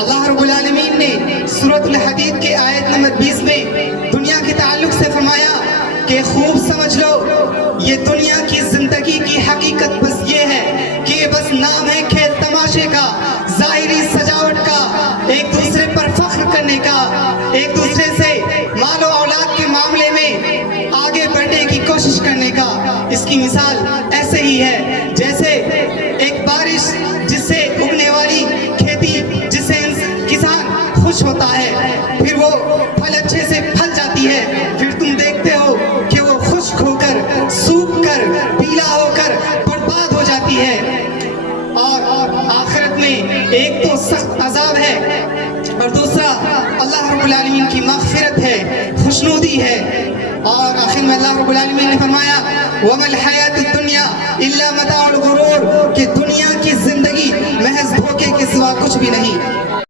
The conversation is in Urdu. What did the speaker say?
اللہ رب العالمین نے سورۃ الحدید کے آیت نمبر 20 میں دنیا کے تعلق سے فرمایا کہ خوب سمجھ لو یہ دنیا کی زندگی کی حقیقت بس یہ ہے کہ یہ بس نام ہے کھیل تماشے کا، ظاہری سجاوٹ کا، ایک دوسرے پر فخر کرنے کا، ایک دوسرے سے مال و اولاد کے معاملے میں آگے بڑھنے کی کوشش کرنے کا۔ اس کی مثال ایسے ہی ہے جیسے ایک بارش جس سے اگنے والی کھیتی، جس سے کسان خوش ہوتا ہے، پھر وہ پھل اچھے سے پھل جاتی ہے، پھر تم دیکھتے ہو کہ وہ خشک ہو کر، سوکھ کر، پیلا ہو کر برباد ہو جاتی ہے۔ اور آخرت میں ایک تو سخت عذاب ہے اور دوسرا اللہ رب العالمین کی مغفرت ہے، خوشنودی ہے۔ اور آخر میں اللہ رب العالمین نے فرمایا وَمَا الْحَيَاةُ الدُّنْيَا إِلَّا مَتَاعُ الْغُرُورِ کہ دنیا کی زندگی محض دھوکے کے سوا کچھ بھی نہیں۔